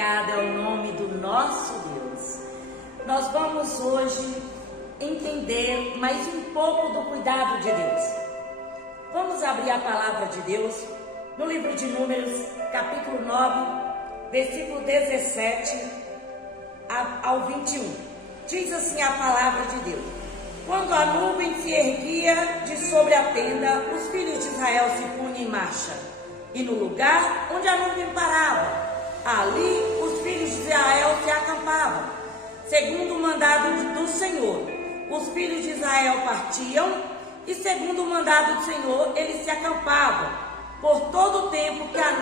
glorificado é o nome do nosso Deus. Nós vamos hoje entender mais um pouco do cuidado de Deus. Vamos abrir a palavra de Deus no livro de Números, capítulo 9, versículo 17 ao 21. Diz assim a palavra de Deus: quando a nuvem se erguia de sobre a tenda, os filhos de Israel se punham em marcha, e no lugar onde a nuvem parava, ali os filhos de Israel se acampavam. Segundo o mandado do Senhor, os filhos de Israel partiam, e segundo o mandado do Senhor, eles se acampavam, por todo o tempo que a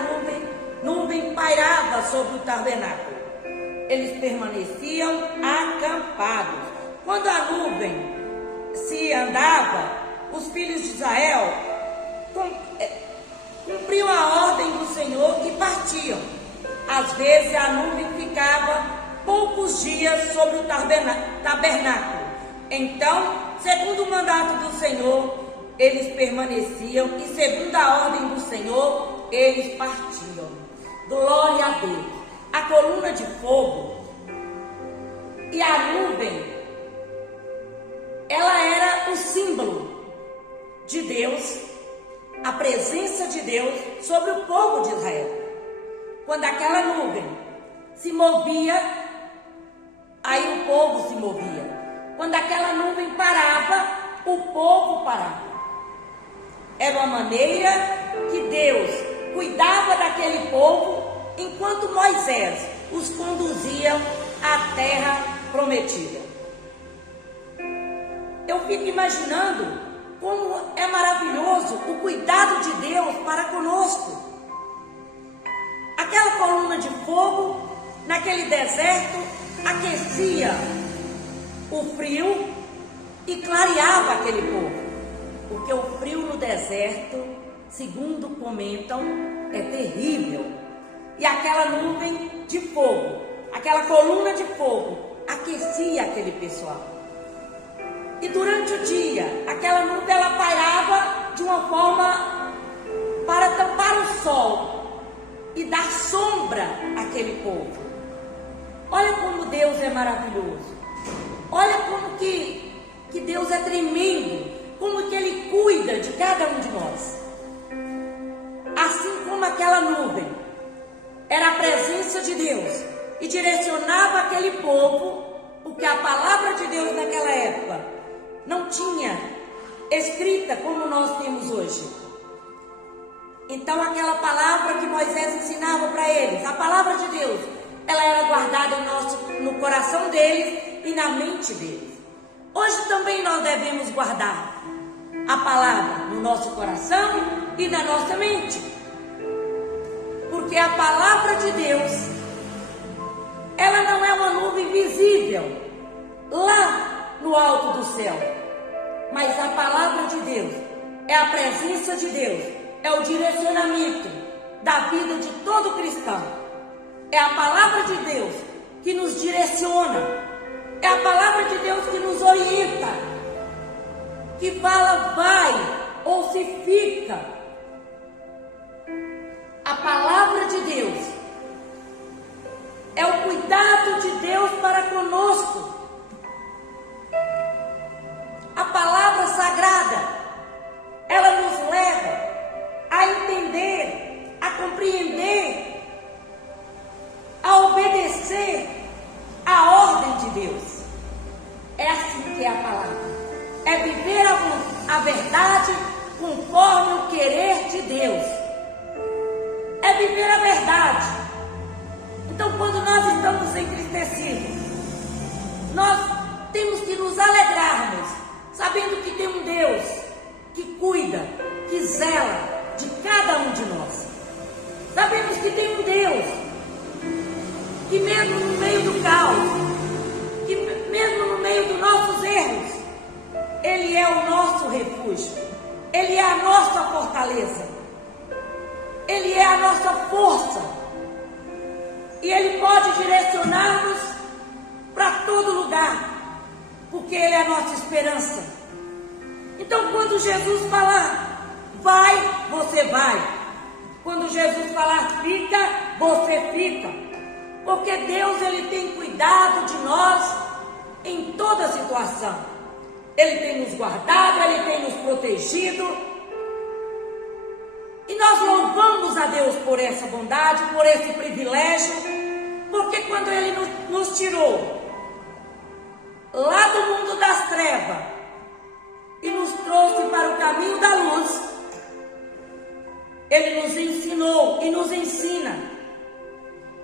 nuvem pairava sobre o tabernáculo. Eles permaneciam acampados. Quando a nuvem se andava, os filhos de Israel cumpriam a ordem do Senhor e partiam. Às vezes a nuvem ficava poucos dias sobre o tabernáculo. Então, segundo o mandato do Senhor, eles permaneciam, e segundo a ordem do Senhor, eles partiam. Glória a Deus. A coluna de fogo e a nuvem, ela era o símbolo de Deus, a presença de Deus sobre o povo de Israel. Quando aquela nuvem se movia, aí o povo se movia. Quando aquela nuvem parava, o povo parava. Era uma maneira que Deus cuidava daquele povo enquanto Moisés os conduzia à terra prometida. Eu fico imaginando como é maravilhoso o cuidado de Deus para conosco. Aquela coluna de fogo, naquele deserto, aquecia o frio e clareava aquele povo. Porque o frio no deserto, segundo comentam, é terrível. E aquela nuvem de fogo, aquela coluna de fogo, aquecia aquele pessoal. E durante o dia, aquela nuvem ela pairava de uma forma para tampar o sol e dar sombra àquele povo. Olha como Deus é maravilhoso. Olha como que Deus é tremendo, como que Ele cuida de cada um de nós. Assim como aquela nuvem era a presença de Deus e direcionava aquele povo, porque a palavra de Deus naquela época não tinha escrita como nós temos hoje. Então aquela palavra que Moisés ensinava para eles, a palavra de Deus, ela era guardada no coração deles e na mente deles. Hoje também nós devemos guardar a palavra no nosso coração e na nossa mente. Porque a palavra de Deus, ela não é uma nuvem visível lá no alto do céu. Mas a palavra de Deus é a presença de Deus, é o direcionamento da vida de todo cristão. É a palavra de Deus que nos direciona, é a palavra de Deus que nos orienta, que fala vai ou se fica. A palavra de Deus é o cuidado de Deus para conosco. A palavra sagrada, ela nos leva a entender, a compreender, a obedecer a ordem de Deus. É assim que é a palavra. É viver a verdade conforme o querer de Deus. É viver a verdade. Então, quando nós estamos entristecidos, nós temos que nos alegrarmos, sabendo que tem um Deus que cuida, que zela de cada um de nós. Sabemos que tem um Deus que mesmo no meio do caos, que mesmo no meio dos nossos erros, Ele é o nosso refúgio, Ele é a nossa fortaleza, Ele é a nossa força, e Ele pode direcionar-nos para todo lugar, porque Ele é a nossa esperança. Então, quando Jesus falar, vai, você vai. Quando Jesus falar, fica, você fica. porque Deus ele tem cuidado de nós em toda situação. Ele tem nos guardado, Ele tem nos protegido. E nós louvamos a Deus por essa bondade, por esse privilégio, porque quando Ele nos tirou lá do mundo das trevas e nos trouxe para o caminho da luz, Ele nos ensinou e nos ensina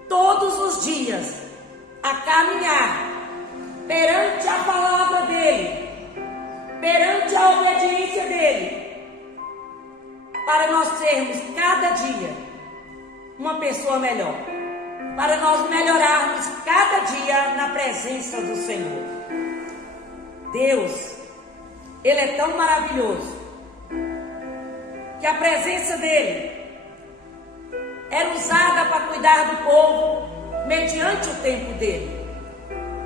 todos os dias a caminhar perante a palavra dEle, perante a obediência dEle, para nós sermos cada dia uma pessoa melhor, para nós melhorarmos cada dia na presença do Senhor. Deus, Ele é tão maravilhoso, que a presença dEle era usada para cuidar do povo mediante o tempo dEle.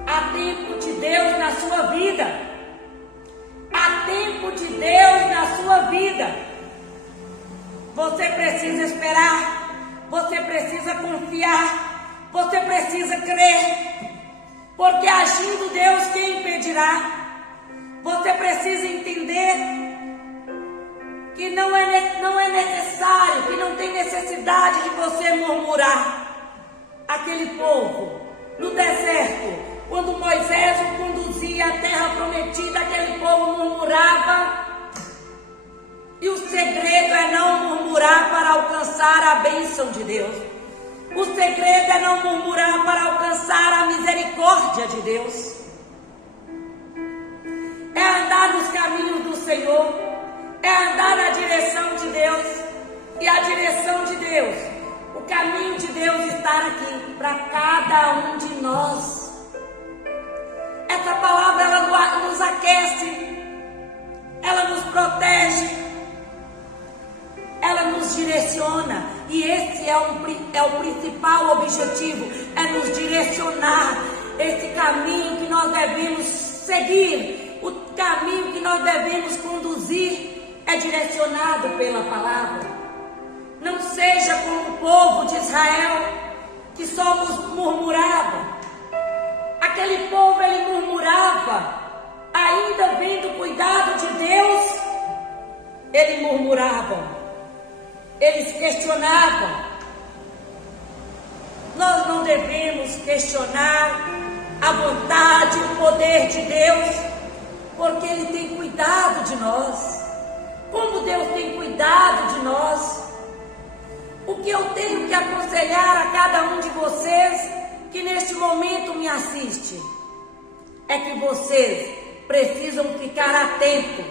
Há tempo de Deus na sua vida. Há tempo de Deus na sua vida. Você precisa esperar, você precisa confiar, você precisa crer, porque agindo Deus, quem impedirá? Você precisa entender que não é necessário, que não tem necessidade de você murmurar. Aquele povo no deserto, quando Moisés o conduzia à terra prometida, aquele povo murmurava. E o segredo é não murmurar para alcançar a bênção de Deus. O segredo é não murmurar para alcançar a misericórdia de Deus. É andar nos caminhos do Senhor. É andar na direção de Deus. E a direção de Deus, o caminho de Deus está aqui para cada um de nós. Essa palavra ela nos aquece, ela nos protege, ela nos direciona, e esse é o principal objetivo, é nos direcionar esse caminho que nós devemos seguir, o caminho que nós devemos conduzir é direcionado pela palavra. Não seja como o povo de Israel, que só murmurava. Aquele povo, ele murmurava, ainda vendo o cuidado de Deus, eles murmuravam, eles questionavam. Nós não devemos questionar a vontade, o poder de Deus, porque Ele tem cuidado de nós. Como Deus tem cuidado de nós. O que eu tenho que aconselhar a cada um de vocês que neste momento me assiste é que vocês precisam ficar atentos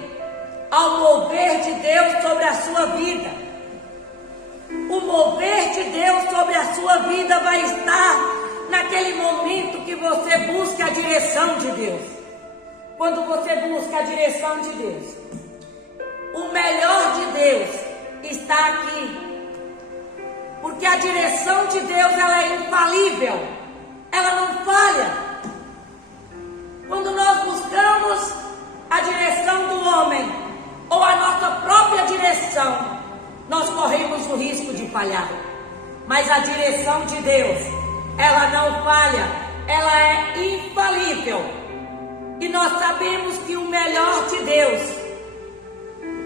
ao mover de Deus sobre a sua vida. O mover de Deus sobre a sua vida vai estar naquele momento que você busca a direção de Deus. Quando você busca a direção de Deus, o melhor de Deus está aqui. Porque a direção de Deus, ela é infalível. Ela não falha. Quando nós buscamos a direção do homem ou a nossa própria direção, nós corremos o risco de falhar. Mas a direção de Deus, ela não falha, ela é infalível. E nós sabemos que o melhor de Deus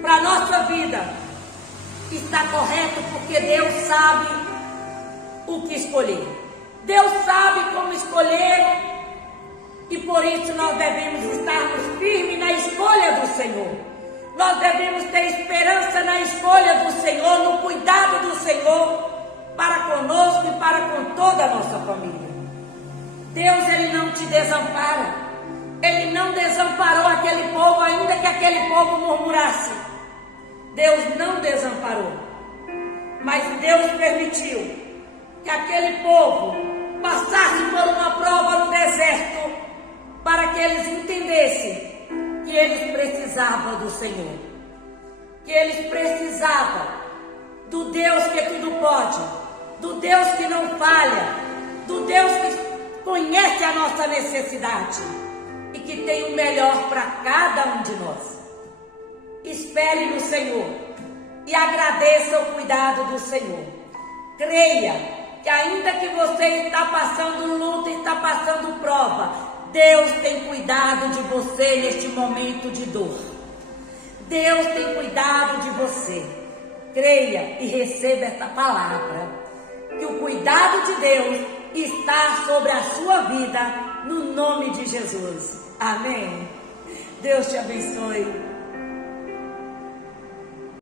para a nossa vida está correto, porque Deus sabe o que escolher. Deus sabe como escolher, e por isso nós devemos estarmos firmes na escolha do Senhor. Nós devemos ter esperança na escolha do Senhor, no cuidado do Senhor para conosco e para com toda a nossa família. Deus, Ele não te desampara. Ele não desamparou aquele povo, ainda que aquele povo murmurasse. Deus não desamparou, mas Deus permitiu que aquele povo passasse por uma prova no deserto, para que eles entendessem que eles precisavam do Senhor, que eles precisavam do Deus que tudo pode, do Deus que não falha, do Deus que conhece a nossa necessidade e que tem o melhor para cada um de nós. Espere no Senhor e agradeça o cuidado do Senhor. Creia que ainda que você está passando luta, está passando prova, Deus tem cuidado de você neste momento de dor. Deus tem cuidado de você. Creia e receba esta palavra, que o cuidado de Deus está sobre a sua vida, no nome de Jesus. Amém. Deus te abençoe.